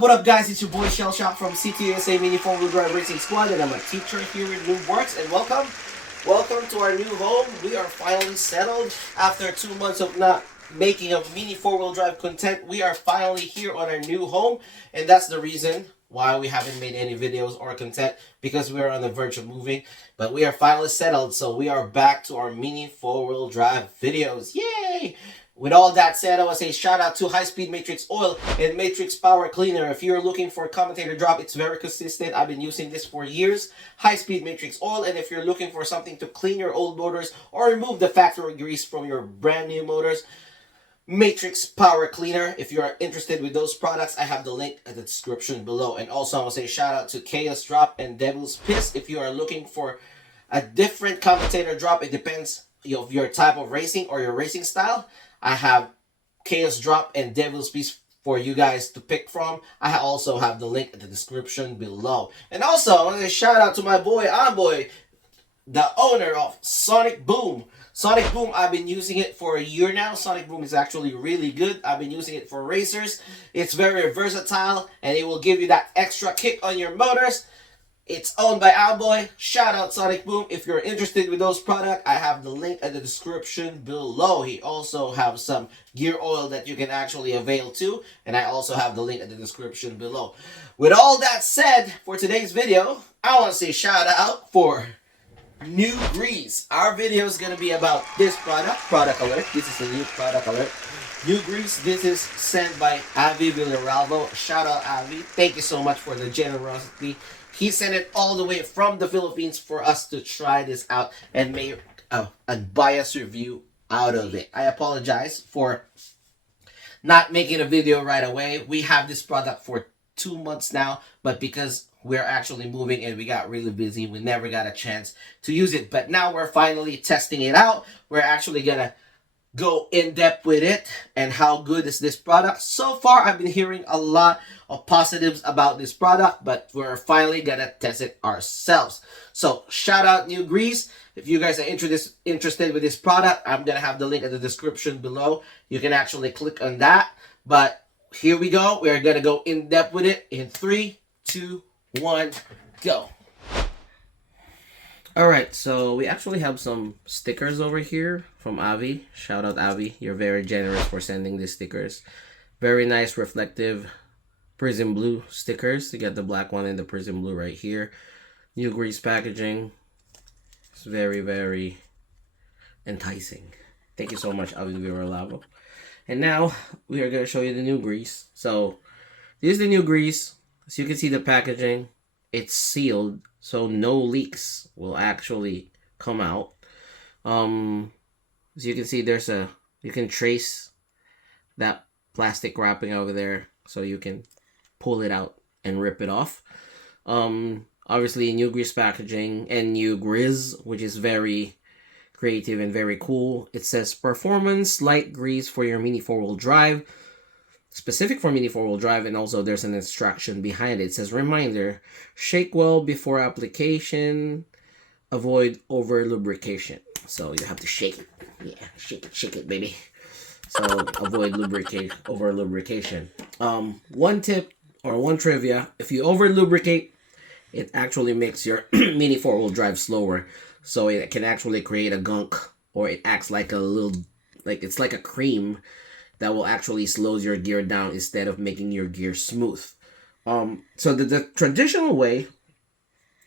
what up guys, it's your boy Cielshock from CTUSA Mini4wd Racing Squad, and I'm a teacher here at Noobworx, and welcome to our new home. We are finally settled after 2 months of not making a mini 4-wheel drive content. We are finally here on our new home, and that's the reason why we haven't made any videos or content, because we are on the verge of moving. But we are finally settled, so we are back to our mini 4-wheel drive videos. Yay! With all that said, I want to say shout out to High Speed Matrixx Oil and Matrixx Power Cleaner. If you're looking for a commentator drop, it's very consistent. I've been using this for years. High Speed Matrixx Oil. And if you're looking for something to clean your old motors or remove the factory grease from your brand new motors, Matrixx Power Cleaner. If you are interested with those products, I have the link in the description below. And also I want to say shout out to Chaos Drop and Devil's Piss. If you are looking for a different commentator drop, it depends of your type of racing or your racing style. I have Chaos Drop and Devil's Piece for you guys to pick from. I also have the link in the description below. And also, I want to shout out to my boy, the owner of Sonic Boom. Sonic Boom, I've been using it for a year now. Sonic Boom is actually really good. I've been using it for racers. It's very versatile, and it will give you that extra kick on your motors. It's owned by Alboy. Shout out Sonic Boom. If you're interested with those products, I have the link in the description below. He also has some gear oil that you can actually avail to, and I also have the link in the description below. With all that said, for today's video, I want to say shout out for Nugrizz. Our video is going to be about this product alert. This is a new product alert. Nugrizz, this is sent by Avi Villaralvo. Shout out Avi. Thank you so much for the generosity. He sent it all the way from the Philippines for us to try this out and make a biased review out of it. I apologize for not making a video right away. We have this product for 2 months now, but because we're actually moving and we got really busy, we never got a chance to use it. But now we're finally testing it out. We're actually gonna go in depth with it and how good is this product. So far, I've been hearing a lot of positives about this product, but we're finally gonna test it ourselves. So shout out Nugrizz. If you guys are interested with this product, I'm gonna have the link in the description below. You can actually click on that. But here we go. We're gonna go in depth with it in 3, 2, 1, go. Alright, so we actually have some stickers over here from Avi. Shout out Avi. You're very generous for sending these stickers. Very nice reflective prism blue stickers. You get the black one and the prism blue right here. Nugrizz packaging. It's very, very enticing. Thank you so much, Avi Villaralvo. And now we are going to show you the Nugrizz. So this is the Nugrizz. As you can see the packaging, it's sealed, so no leaks will actually come out. As you can see, you can trace that plastic wrapping over there, so you can pull it out and rip it off. Obviously Nugrizz packaging and Nugrizz, which is very creative and very cool. It says performance light grease for your mini 4-wheel drive. Specific for mini 4-wheel drive, and also there's an instruction behind it. It says, reminder, shake well before application, avoid over lubrication. So you have to shake it. Yeah, shake it, baby. So avoid over lubrication. One tip or one trivia, if you over lubricate, it actually makes your mini 4-wheel drive slower. So it can actually create a gunk, or it acts like a little, it's like a cream that will actually slows your gear down instead of making your gear smooth. So the traditional way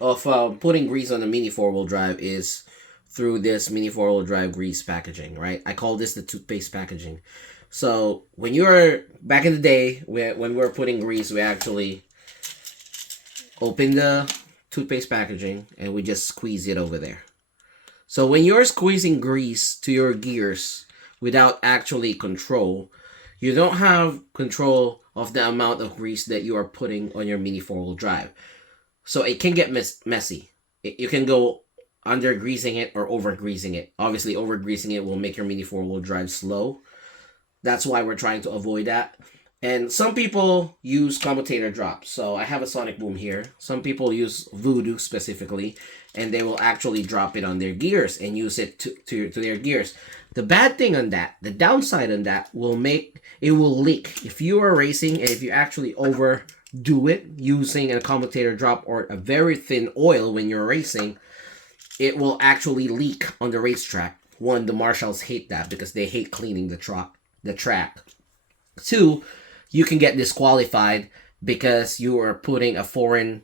of putting grease on a mini 4-wheel drive is through this mini 4-wheel drive grease packaging, right? I call this the toothpaste packaging. So when you're back in the day, when we were putting grease, we actually open the toothpaste packaging and we just squeeze it over there. So when you're squeezing grease to your gears without actually control, you don't have control of the amount of grease that you are putting on your mini 4-wheel drive. So it can get messy. You can go under greasing it or over greasing it. Obviously over greasing it will make your mini 4-wheel drive slow. That's why we're trying to avoid that. And some people use commutator drops. So I have a Sonic Boom here. Some people use Voodoo specifically, and they will actually drop it on their gears and use it to their gears. The bad thing on that, the downside on that, will make it will leak. If you are racing and if you actually over do it using a commutator drop or a very thin oil when you're racing, it will actually leak on the racetrack. One, the marshals hate that because they hate cleaning the track. Two, you can get disqualified because you are putting a foreign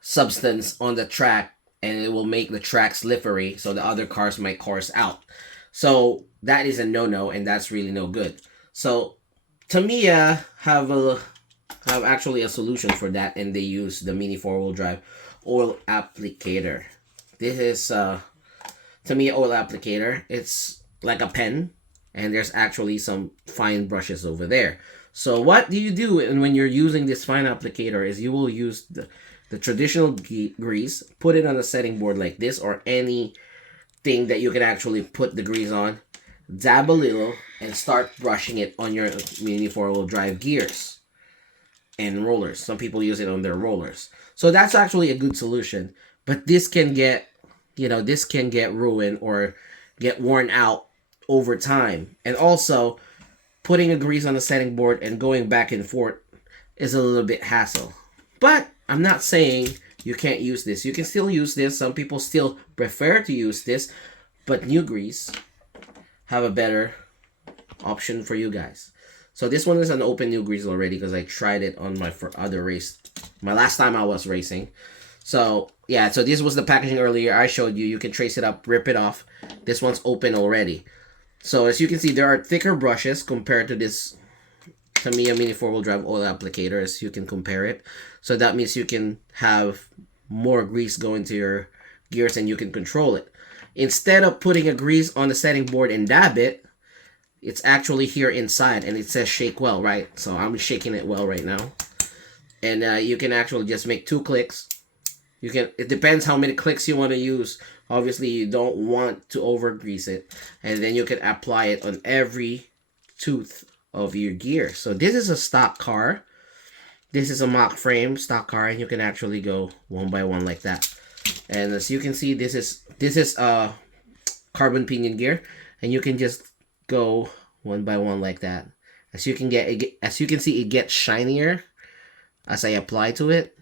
substance on the track and it will make the track slippery, so the other cars might course out. So that is a no-no, and that's really no good. So Tamiya have actually a solution for that, and they use the Mini 4-wheel drive oil applicator. This is Tamiya oil applicator. It's like a pen, and there's actually some fine brushes over there. So what do you do when you're using this fine applicator is you will use the traditional grease, put it on a setting board like this or anything that you can actually put the grease on, dab a little, and start brushing it on your Mini 4-wheel drive gears and rollers. Some people use it on their rollers. So that's actually a good solution. But this can get, this can get ruined or get worn out over time. And also, putting a grease on a setting board and going back and forth is a little bit hassle. But I'm not saying you can't use this. You can still use this. Some people still prefer to use this. But Nugrizz have a better option for you guys. So this one is an open Nugrizz already because I tried it on my other race. My last time I was racing. So yeah, so this was the packaging earlier. I showed you. You can trace it up, rip it off. This one's open already. So as you can see, there are thicker brushes compared to this Tamiya Mini 4-wheel drive oil applicator, as you can compare it. So that means you can have more grease go into your gears and you can control it. Instead of putting a grease on the setting board and dab it, it's actually here inside and it says shake well, right? So I'm shaking it well right now. And you can actually just make 2 clicks. It depends how many clicks you want to use. Obviously, you don't want to over grease it. And then you can apply it on every tooth of your gear. So this is a stock car. This is a mock frame stock car, and you can actually go one by one like that. And as you can see, this is a carbon pinion gear, and you can just go one by one like that. As you can see, it gets shinier as I apply to it.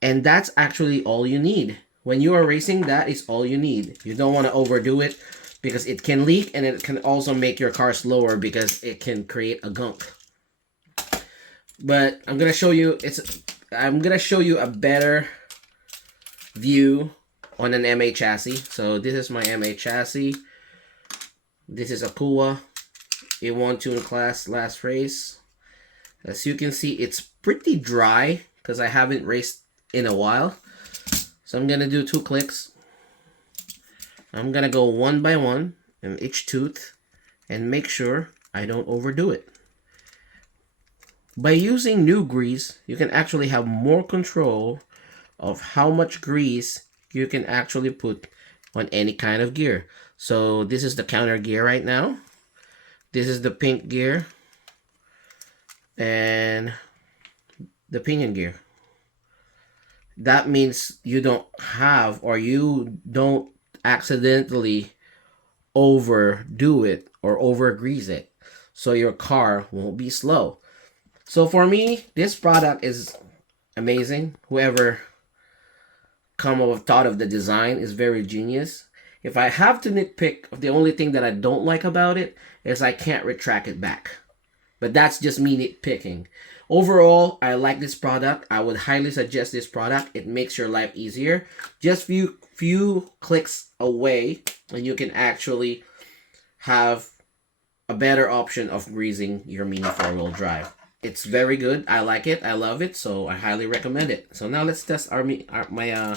And that's actually all you need. When you are racing, that is all you need. You don't want to overdo it because it can leak and it can also make your car slower because it can create a gunk. But I'm gonna show you a better view on an MA chassis. So this is my MA chassis. This is a Kuwa. It won tune class last race. As you can see, it's pretty dry because I haven't raced in a while. So I'm gonna do 2 clicks. I'm gonna go one by one in each tooth and make sure I don't overdo it. By using Nugrizz, you can actually have more control of how much grease you can actually put on any kind of gear. So this is the counter gear right now. This is the pink gear and the pinion gear. That means you don't accidentally overdo it or over grease it, so your car won't be slow. So for me, this product is amazing. Whoever thought of the design is very genius. If I have to nitpick, the only thing that I don't like about it is I can't retract it back. But that's just me nitpicking. Overall, I like this product. I would highly suggest this product. It makes your life easier. Just few clicks away, and you can actually have a better option of greasing your Mini 4-wheel drive. It's very good. I like it. I love it. So I highly recommend it. So now let's test my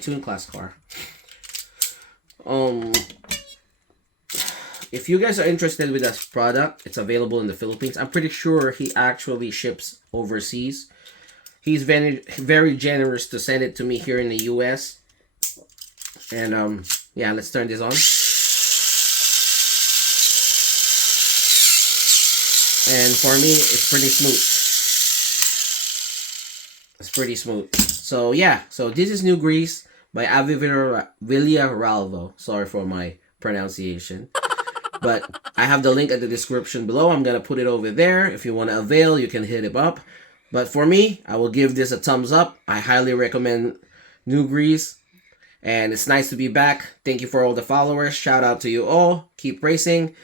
tune class car. If you guys are interested with this product, it's available in the Philippines. I'm pretty sure he actually ships overseas. He's very generous to send it to me here in the US. And yeah, let's turn this on. And for me, it's pretty smooth. It's pretty smooth. So yeah, so this is Nugrizz by Villaralvo. Sorry for my pronunciation. But I have the link in the description below. I'm going to put it over there. If you want to avail, you can hit him up. But for me, I will give this a thumbs up. I highly recommend Nugrizz. And it's nice to be back. Thank you for all the followers. Shout out to you all. Keep racing.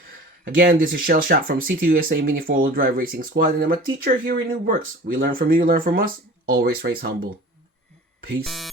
Again, this is Cielshock from CTUSA Mini 4-wheel drive racing squad, and I'm a teacher here in Noobworx. We learn from you, learn from us. Always race humble. Peace.